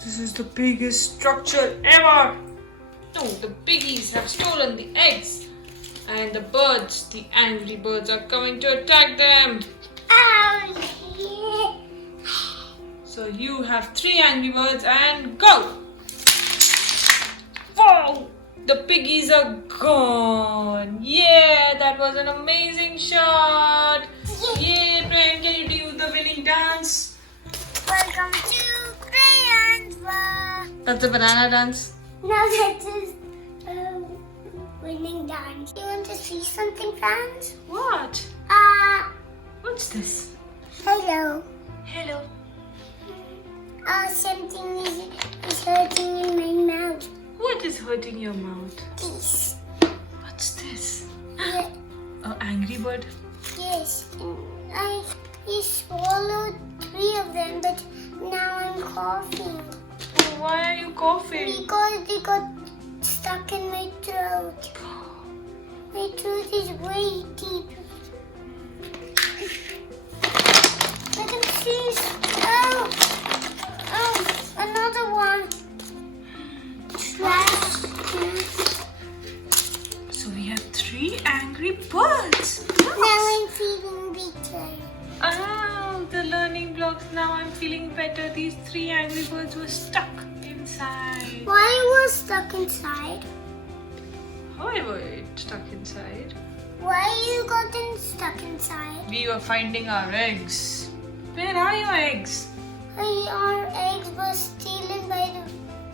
This is the biggest structure ever. No, the piggies have stolen the eggs. And the birds, the angry birds, are coming to attack them. So you have 3 angry birds and go. Wow! The piggies are gone. Yeah, that was an amazing shot. Yeah, Prayan, can you do the winning dance? Welcome to Prayan's World. That's a banana dance. No, that is winning dance. You want to see something, fans? What? What's this? Hello. Hello. Something is hurting in my mouth. What is hurting your mouth? This. What's this? Yeah, An angry bird? yes. I swallowed 3 of them, but now I'm coughing. Oh, why are you coughing? Because they got stuck in my throat. My throat is way deep. I can see. Oh, another one. Trash. So we have 3 angry birds. Now I'm feeling better. Oh, the learning blocks. Now I'm feeling better. These 3 angry birds were stuck inside. Why was stuck inside? Why were you stuck inside? Why you gotten stuck inside? We were finding our eggs. Where are your eggs? Our eggs were stolen by the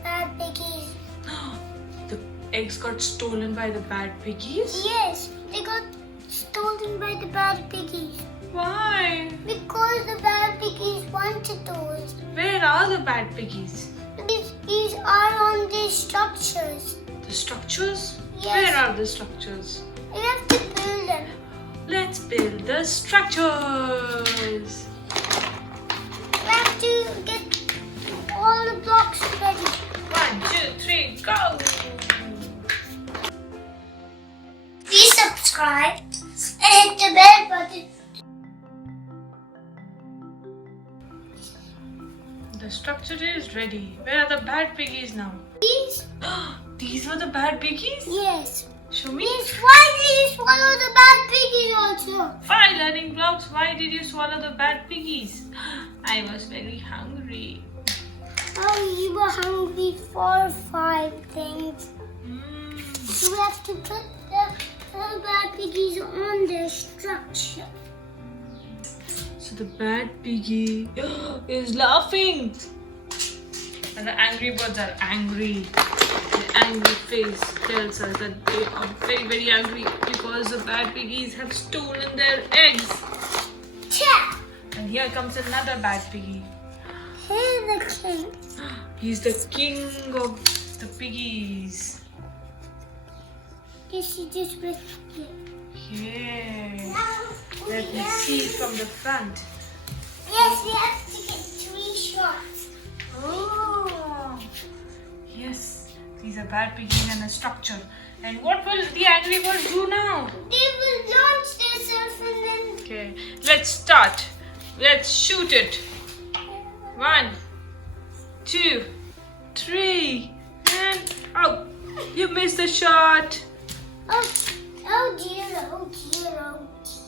bad piggies. The eggs got stolen by the bad piggies? Yes, they got stolen by the bad piggies. Why? Because the bad piggies wanted those. Where are the bad piggies? These are on these structures. The structures? Yes. Where are the structures? You have to build them. Let's build the structures. You have to get all the blocks ready. 1, 2, 3, go! Please subscribe and hit the bell button. The structure is ready. Where are the bad piggies now? Please? These were the bad piggies? Yes. Show me. Yes, why did you swallow the bad piggies also? 5 learning blocks. Why did you swallow the bad piggies? I was very hungry. Oh, you were hungry for 5 things. So we have to put the bad piggies on the structure. So the bad piggy is laughing. And the angry birds are angry. The angry face tells us that they are very, very angry because the bad piggies have stolen their eggs. Check. And here comes another bad piggy. Here's the king. He's the king of the piggies. Yes, you just whisked it. Yeah. Let me see from the front. Yes, we have to get 3 shots. Oh. Yes. These are bad piggies and a structure. And what will the angry bird do now? They will launch themselves and then... Okay. Let's start. Let's shoot it. 1, 2, 3. And oh, you missed the shot. Oh dear, oh dear, oh dear.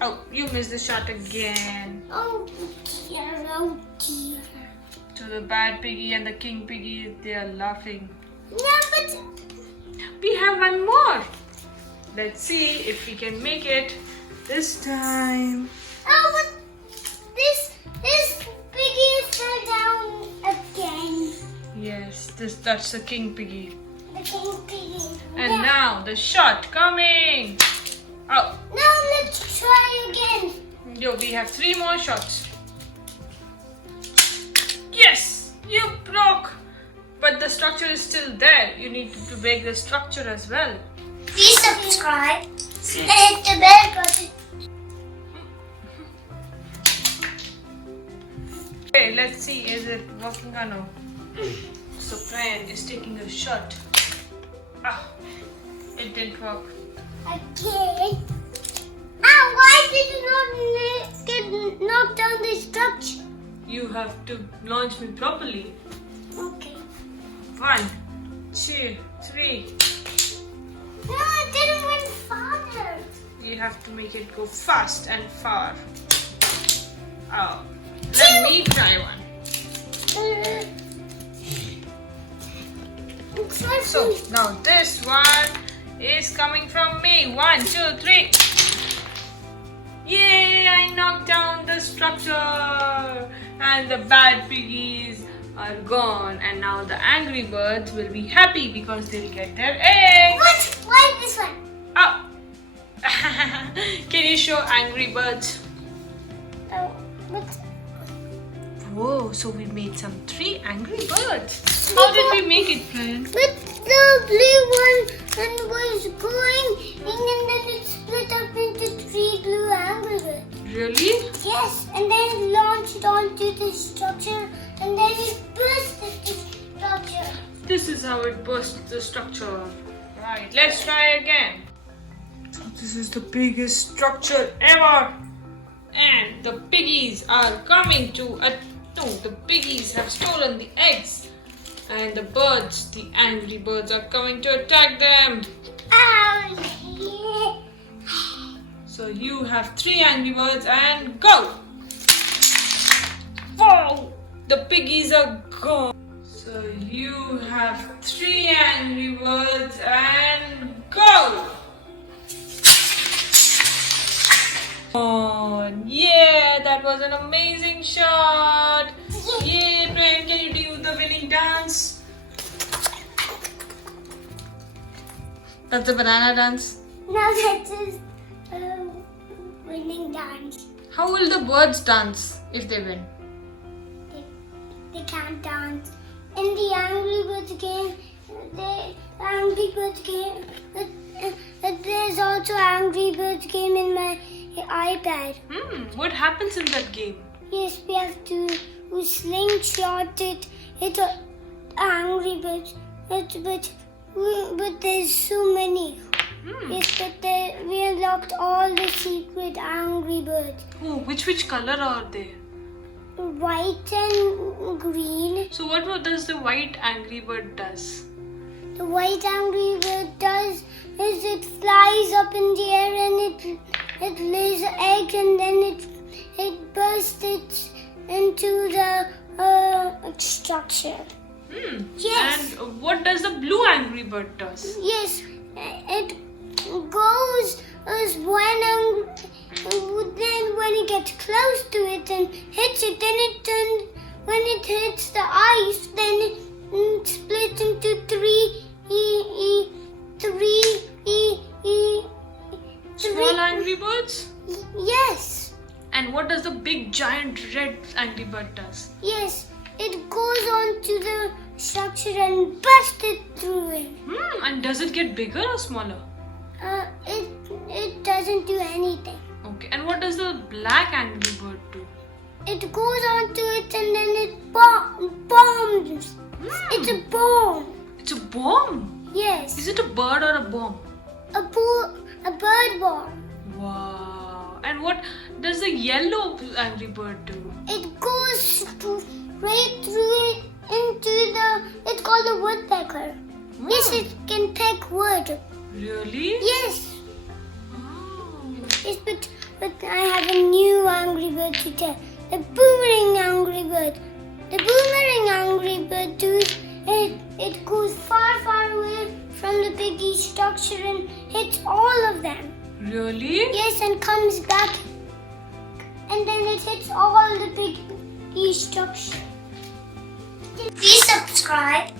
Oh, you missed the shot again. Oh dear, oh dear. So the bad piggy and the king piggy, they are laughing. Yeah, but... We have one more. Let's see if we can make it this time. Oh, but this piggy fell down again. Yes, that's the king piggy. The king piggy. And Yeah. now the shot coming. Oh, Now let's try again. yo, we have 3 more shots. Yes, you broke. But the structure is still there. You need to break the structure as well. Please subscribe and hit the bell button. Okay, let's see, is it working or no? So Prayan is taking a shot. Ah, it didn't work. Again. Why did you not get knocked down the structure? You have to launch me properly. Okay. 1, 2, 3. No, it didn't went farther. You have to make it go fast and far. Oh, let me try one. So now this one is coming from me. 1, 2, 3. Yay! I knocked down the structure, and the bad piggies are gone. And now the angry birds will be happy because they'll get their eggs. What? Why this one? Oh. Can you show angry birds? Oh, what? Whoa, so we made some 3 angry birds. How did we make it, Prayan? But the blue one was going and then it split up into 3 blue angry birds. Really? Yes, and then it launched onto the structure and then it bursted the structure. This is how it burst the structure. Right, let's try again. So this is the biggest structure ever. And the piggies are coming to no, the piggies have stolen the eggs. And the birds, the angry birds, are coming to attack them. Ow! So you have 3 angry birds and go. Whoa! The piggies are gone. So you have 3 angry birds and go. Oh, yeah, that was an amazing shot. Yay, Prayan, can you do the winning dance? That's the banana dance. Now that is winning dance. How will the birds dance if they win? They can't dance. In the Angry Birds game, there's also Angry Birds game in my iPad. What happens in that game? Yes, we have to slingshot it. It's Angry Birds. But there's so many. Yes, but we unlocked all the secret Angry Birds. Oh, which color are they? White and green. So what does the white angry bird does? The white angry bird does is it flies up in the air and it lays an egg and then it bursts it into the structure. Yes. And what does the blue angry bird does? Yes, it goes as then when it gets close to it and hits it, then it turns. When it hits the ice, then it splits into three Small angry birds? Yes. And what does the big giant red angry bird does? Yes, it goes onto the structure and busts it through it. And does it get bigger or smaller? It doesn't do anything. Okay, and what does the black angry bird do? It goes onto it and then it bombs. It's a bomb. It's a bomb? Yes. Is it a bird or a bomb? A bird bomb. Wow. And what does the yellow angry bird do? It goes straight through it into it's called a woodpecker. Yes, it can peck wood. Really? Yes. Oh. Yes, but I have a new angry bird to tell. The boomerang angry bird. The boomerang angry bird it goes far, far away from the piggy structure and hits all of them. Really? Yes, and comes back and then it hits all the piggy structure. Please subscribe.